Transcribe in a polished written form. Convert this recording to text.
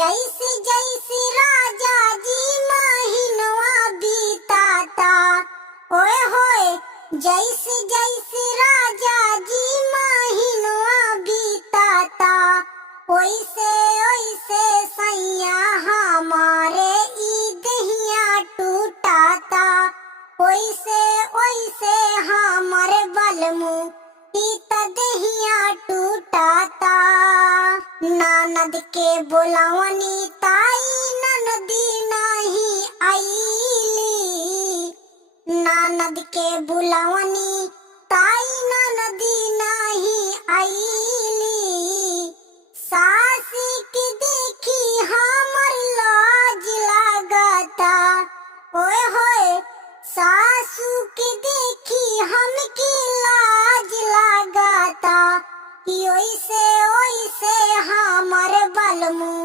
जैसे जैसे राजा जी महीनवा बीताता, ओए होए जैसे जैसे राजा जी महीनवा बीताता, ओइसे ओइसे सैया हमारे ई दहिया टूटाता, ओइसे ओइसे हमारे बलमु पीता दहिया टूटाता। ननद के बोलावनी ताई ननदी नहीं आईली, ननद के बुलावनी ताई ननदी नहीं आईली। सास के देखी हमर लाज लागता, ओए होए सासू के देखी हमके लाज लागता, कि ओइसे ओइसे हमर बलमु